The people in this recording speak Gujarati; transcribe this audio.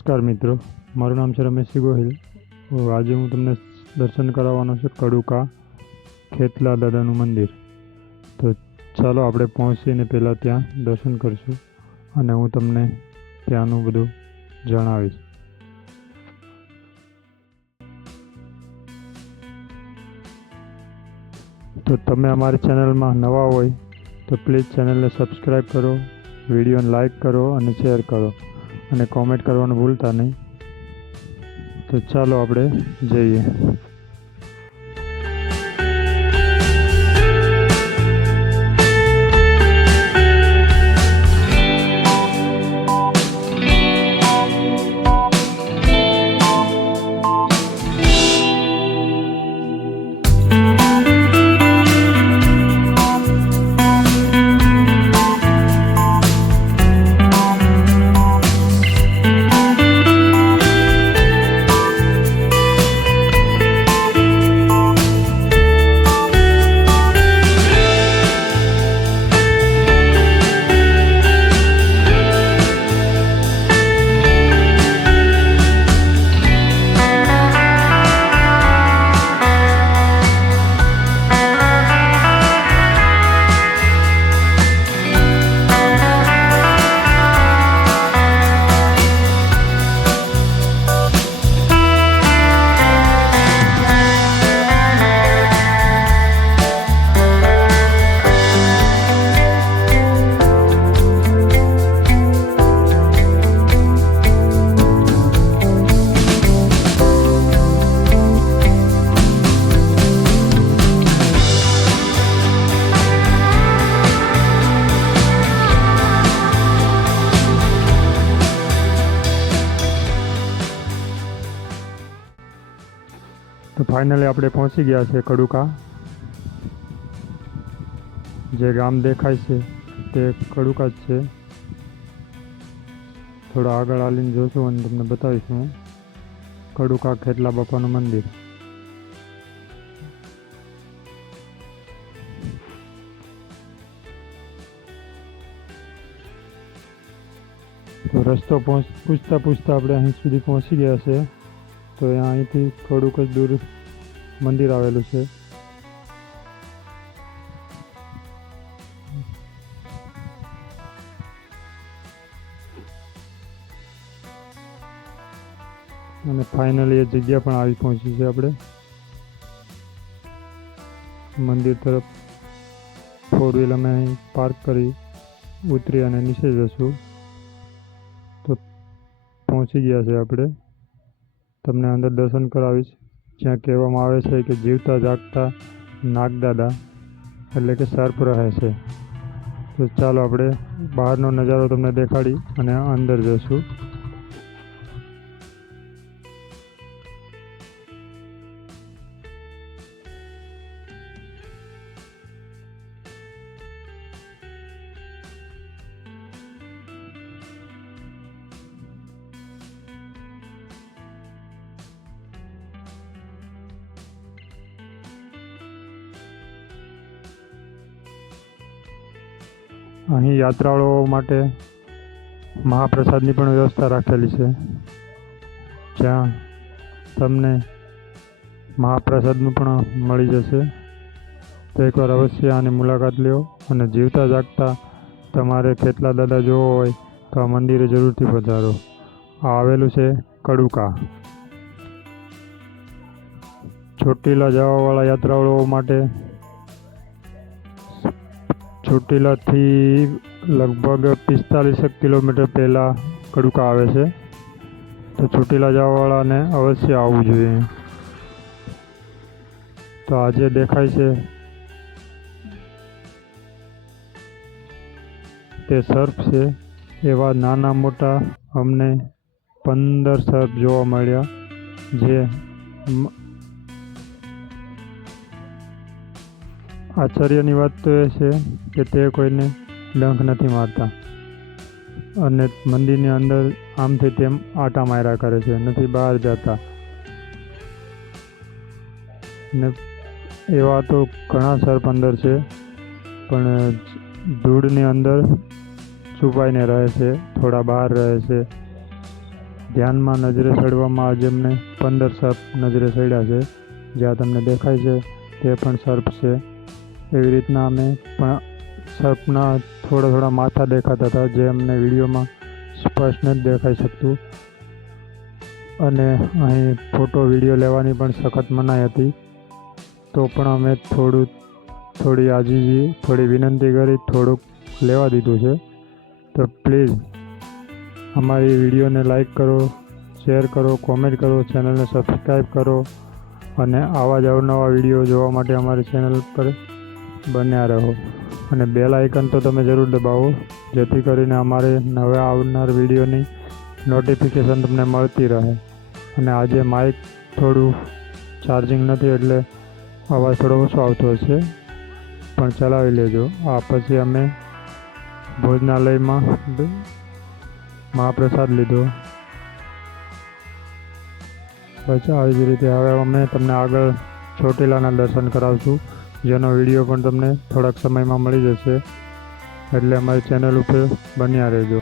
નમસ્કાર મિત્રો. મારું નામ છે રમેશસિંહ ગોહિલ. આજે હું તમને દર્શન કરાવવાનો છું કડુકા ખેતલા દાદાનું મંદિર. તો ચાલો આપણે પહોંચીને પહેલાં ત્યાં દર્શન કરીશું અને હું તમને ત્યાંનું બધું જણાવીશ. તો તમે અમારી ચેનલમાં નવા હોય તો પ્લીઝ ચેનલને સબસ્ક્રાઈબ કરો, વિડીયોને લાઈક કરો અને શેર કરો. અને કોમેન્ટ કરવાનું ભૂલતા નહીં. તો ચાલો આપણે જઈએ. તો ફાઇનલી આપણે પહોંચી ગયા છે કડુકા. જે ગામ દેખાય છે તે કડુકા જ છે. થોડા આગળ આવીને જોશું અને તમને બતાવીશું કડુકા ખેતલા બાપાનું મંદિર. તો રસ્તો પહોંચ પૂછતા પૂછતા આપણે અહીં સુધી પહોંચી ગયા છે. તો અહીંથી થોડુંક જ દૂર મંદિર આવેલું છે. અને ફાઇનલી એ જગ્યા પણ આવી પહોંચી છે આપણે. મંદિર તરફ ફોર વ્હીલ અમે અહીં પાર્ક કરી, ઉતરી અને નીચે જશું. તો પહોંચી ગયા છે આપણે. તમને અંદર દર્શન કરાવીશ. જ્યાં કહેવામાં આવે છે કે જીવતા જાગતા નાગદાદા, એટલે કે સર્પ રહે છે. તો ચાલો આપણે બહારનો નજારો તમને દેખાડી અને અંદર જશું અહીં યાત્રાળુઓ માટે મહાપ્રસાદની પણ વ્યવસ્થા રાખેલી છે. જ્યાં તમને મહાપ્રસાદનું પણ મળી જશે. તો એકવાર અવશ્ય આની મુલાકાત લ્યો અને જીવતા જાગતા તમારે ખેતલા દાદા જોવો હોય તો આ મંદિરે જરૂરથી પધારો. આ આવેલું છે કડુકા. ચોટીલા જવાવાળા યાત્રાળુઓ માટે ચોટીલાથી લગભગ પિસ્તાલીસ કિલોમીટર પહેલાં કડુકા આવે છે. તો ચોટીલા જવાવાળાને અવશ્ય આવવું જોઈએ. તો આજે દેખાય છે તે સર્પ છે એવા નાના મોટા અમને પંદર સર્પ જોવા મળ્યા, જે આશ્ચર્યની વાત તો એ છે કે તે કોઈને ડંખ નથી મારતા. અને મંદિરની અંદર આમથી તેમ આટા માર્યા કરે છે, નથી બહાર જતા. ને એવા તો ઘણા સર્પ અંદર છે, પણ ધૂળની અંદર છુપાઈને રહે છે, થોડા બહાર રહે છે. ધ્યાનમાં નજરે ચડવામાં આજે અમને પંદર સર્પ નજરે ચડ્યા છે. જ્યાં તમને દેખાય છે, તે પણ સર્પ છે. એવી રીતના અમે પણ સર્પના થોડા થોડા માથા દેખાતા હતા, જે અમને વિડીયોમાં સ્પષ્ટ નથી દેખાઈ શકતું. અને અહીં ફોટો, વીડિયો લેવાની પણ સખત મનાઈ હતી. તો પણ અમે થોડું, થોડી આજીજી, થોડી વિનંતી કરી, થોડુંક લેવા દીધું છે. તો પ્લીઝ, અમારી વિડીયોને લાઈક કરો, શેર કરો, કોમેન્ટ કરો, ચેનલને સબસ્ક્રાઈબ કરો. અને આવા જ અવનવા વીડિયો જોવા માટે અમારી ચેનલ પર બન્યા રહો. અને બેલ આઇકન તો તમે જરૂર દબાવો, જેથી કરીને અમારે નવા આવનાર વિડીયોની નોટિફિકેશન તમને મળતી રહે. અને આજે માઇક થોડું ચાર્જિંગ નથી એટલે અવાજ થોડો ઓછો આવતો હશે. પણ ચલાવી લેજો. આ પછી અમે ભોજનાલયમાં મહાપ્રસાદ લીધો. પછી આવી જ રીતે હવે અમે તમને આગળ ચોટીલાના દર્શન કરાવશું. જેનો વીડિયો પણ તમને થોડાક સમયમાં મળી જશે. એટલે અમારી ચેનલ ઉપર બન્યા રહેજો.